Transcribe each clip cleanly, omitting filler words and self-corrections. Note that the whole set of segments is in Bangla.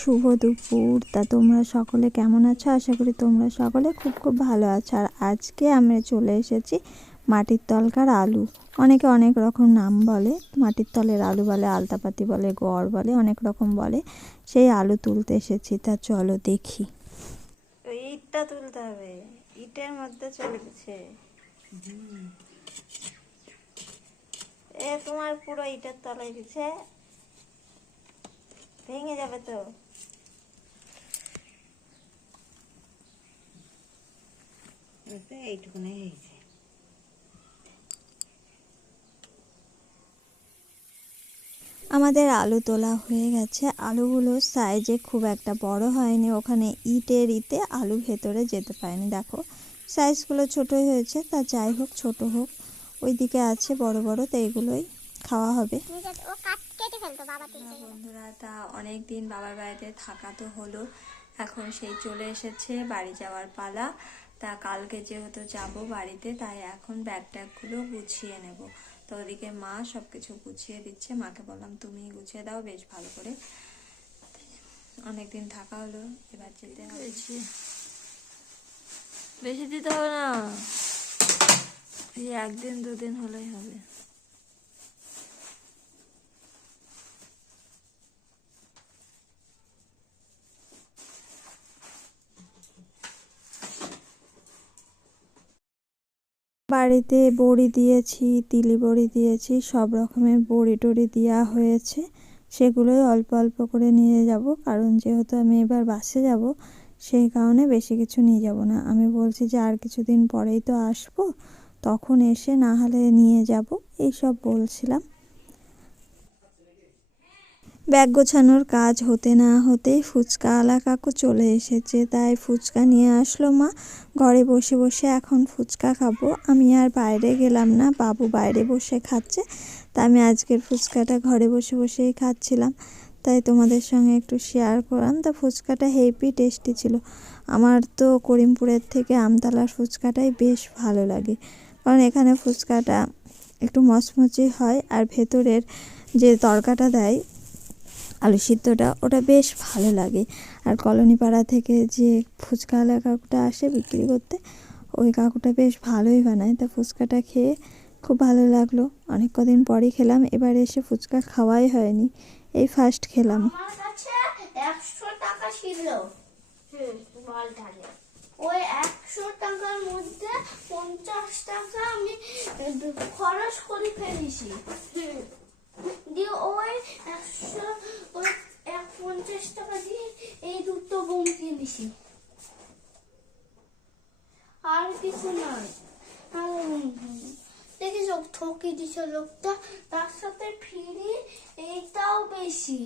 শুভ দুপুর। তা তোমরা সকলে কেমন আছো? আশা করি তোমরা সকলে খুব খুব ভালো আছো। আর আজকে আমরা চলে এসেছি মাটির তলকার আলু। অনেকে অনেক রকম নাম বলে, মাটির তলের আলু বলে, আলতাপাতি বলে, গড় বলে, অনেক রকম বলে। সেই আলু তুলতে এসেছি। তা চলো দেখি। ইটটা তুলতে হবে, ইটের মধ্যে চলে গেছে। তোমার পুরো ইটের তলায় গেছে, ভেঙে যাবে তো। এইটুকুনি হয়েছে। আমাদের আলু তোলা হয়ে গেছে। আলুগুলো সাইজে খুব একটা বড় হয়নি, ওখানে ইটে আলু ভেতরে যেতে পারেনি। দেখো সাইজগুলো ছোটই হয়েছে। তা যাই হোক, ছোট হোক, ওইদিকে আছে বড় বড়, তো এগুলোই খাওয়া হবে। বন্ধুরা, তা অনেক দিন বাবার বাড়িতে থাকা তো হলো, এখন সেই চলে এসেছে বাড়ি যাওয়ার পালা। তা কালকে যেহেতু যাব বাড়িতে, তাই এখন ব্যাগ ট্যাগগুলো গুছিয়ে নেব। তো ওদিকে মা সব কিছু গুছিয়ে দিচ্ছে। মাকে বললাম তুমি গুছিয়ে দাও বেশ ভালো করে, অনেকদিন থাকা হলো, এবার যেতে হবে। বেশি দিতে হবে না, এই একদিন দুদিন হলেই হবে। বাড়িতে বড়ি দিয়েছি, তিলি বড়ি দিয়েছি, সব রকমের বড়ি টড়ি দেওয়া হয়েছে। সেগুলোই অল্প অল্প করে নিয়ে যাব, কারণ যেহেতু আমি এবার বাসে যাব, সেই কারণে বেশি কিছু নিয়ে যাব না। আমি বলছি যে আর কিছুদিন পরেই তো আসবো, তখন এসে না হলে নিয়ে যাব, এইসব বলছিলাম। ব্যাগ গোছানোর কাজ হতে না হতেই ফুচকাওয়ালা কাকু চলে এসেছে, তাই ফুচকা নিয়ে আসলো মা। ঘরে বসে বসে এখন ফুচকা খাবো। আমি আর বাইরে গেলাম না, বাবু বাইরে বসে খাচ্ছে, তা আমি আজকের ফুচকাটা ঘরে বসে বসেই খাচ্ছিলাম, তাই তোমাদের সঙ্গে একটু শেয়ার করলাম। তা ফুচকাটা হেভি টেস্টি ছিল। আমার তো করিমপুরের থেকে আমতলার ফুচকাটাই বেশ ভালো লাগে, কারণ এখানে ফুচকাটা একটু মচমচে হয়, আর ভেতরের যে তরকাটা দেয় আলু সিদ্ধটা, ওটা বেশ ভালো লাগে। আর কলোনিপাড়া থেকে যে ফুচকাওয়ালা কাকুটা আসে বিক্রি করতে, ওই কাকুটা বেশ ভালোই বানায়। তা ফুচকাটা খেয়ে খুব ভালো লাগলো। অনেক কদিন পরই খেলাম, এবার এসে ফুচকা খাওয়াই হয়নি, এই ফার্স্ট খেলাম। আমার কাছে 100 টাকা ছিল, ওই 100 টাকার মধ্যে 50 টাকা আমি খরচ করে ফেলেছি। দিয়ে ওই 50 টাকা দিয়ে এই দুটো বোম কিনেছি, আর কিছু নয়। দেখিস ঠকি দিছে লোকটা, তার সাথে ফ্রি এইটাও বেশি,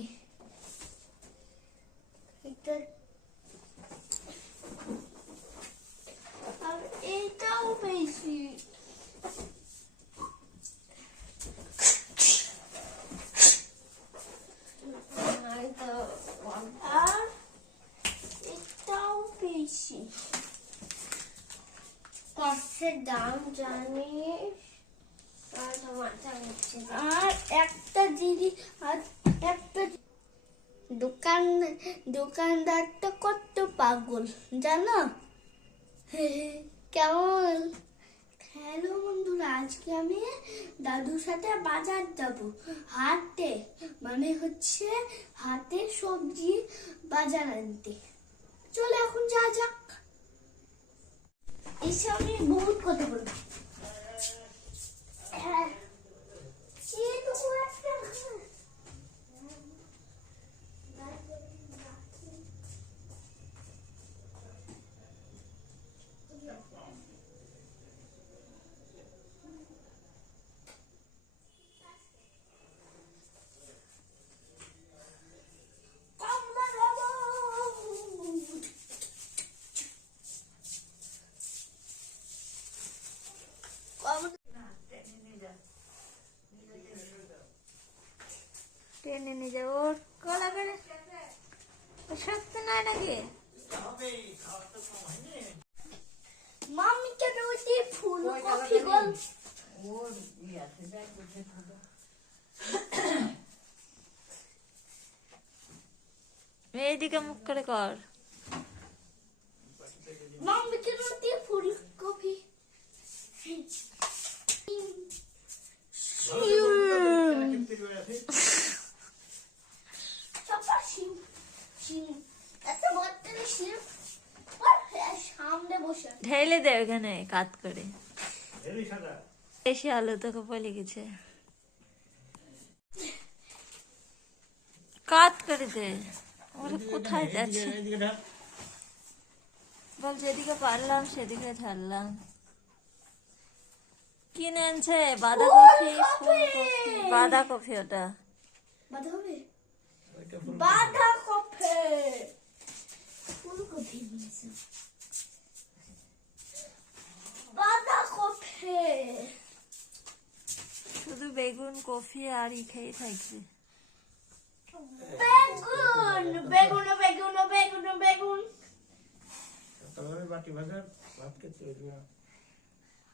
আর এইটাও বেশি। আর এটাও বেশি। কষ্টের দাম জানিস, আর একটা জিনিস, আর একটা দোকানদারটা কত পাগল জানো। কেমন? হ্যালো বন্ধুরা, আজকে আমি দাদুর সাথে বাজার যাব, হাটে, মানে হচ্ছে হাটে সবজি বাজার আনতে। চলে এখন যা যাক। এসে আমি বহুত কথা বলবো। টেনে নিয়ে যাবো, ওর কলা করে সত্যি নয় নাকি? মামি কেন ওই ফুলকপি গোল এইদিকে মুখ করে কর। মাম্মি কে রুটি ফুলকপি চাপা শিম শিম এত বড় শিম সামনে বসে ঢেলে দে ওখানে কাত করে। বেশি আলু তোকে পড়ে গেছে, কাত করে দে। ওরা কোথায় যাচ্ছে বল? যেদিকে পারলাম সেদিকে ছাড়লাম। কিনে আনছে বাঁধাকপি, ফুলকপি, বাঁধাকপি ওটা। বাঁধাকপি বাঁধাকপি ফুলকপি নিয়েছে বাঁধাকপি শুধু বেগুন কফি আর ই খেয়ে থাকবে। বেগুন বেগুন বেগুন বেগুন বেগুন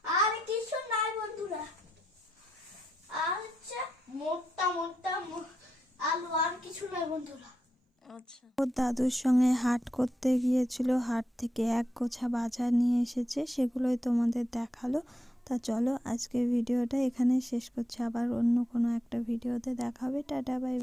আর কিছু নাই বন্ধুরা। আচ্ছা মোটা মোটা আলু, আর কিছু নাই বন্ধুরা। আচ্ছা, ওর দাদুর সঙ্গে হাট করতে গিয়েছিল, হাট থেকে এক গোছা বাজার নিয়ে এসেছে, সেগুলোই তোমাদের দেখালো। তা চলো আজকের ভিডিওটা এখানে শেষ করছি, আবার অন্য কোনো একটা ভিডিওতে দেখাবে। Tata bye bye.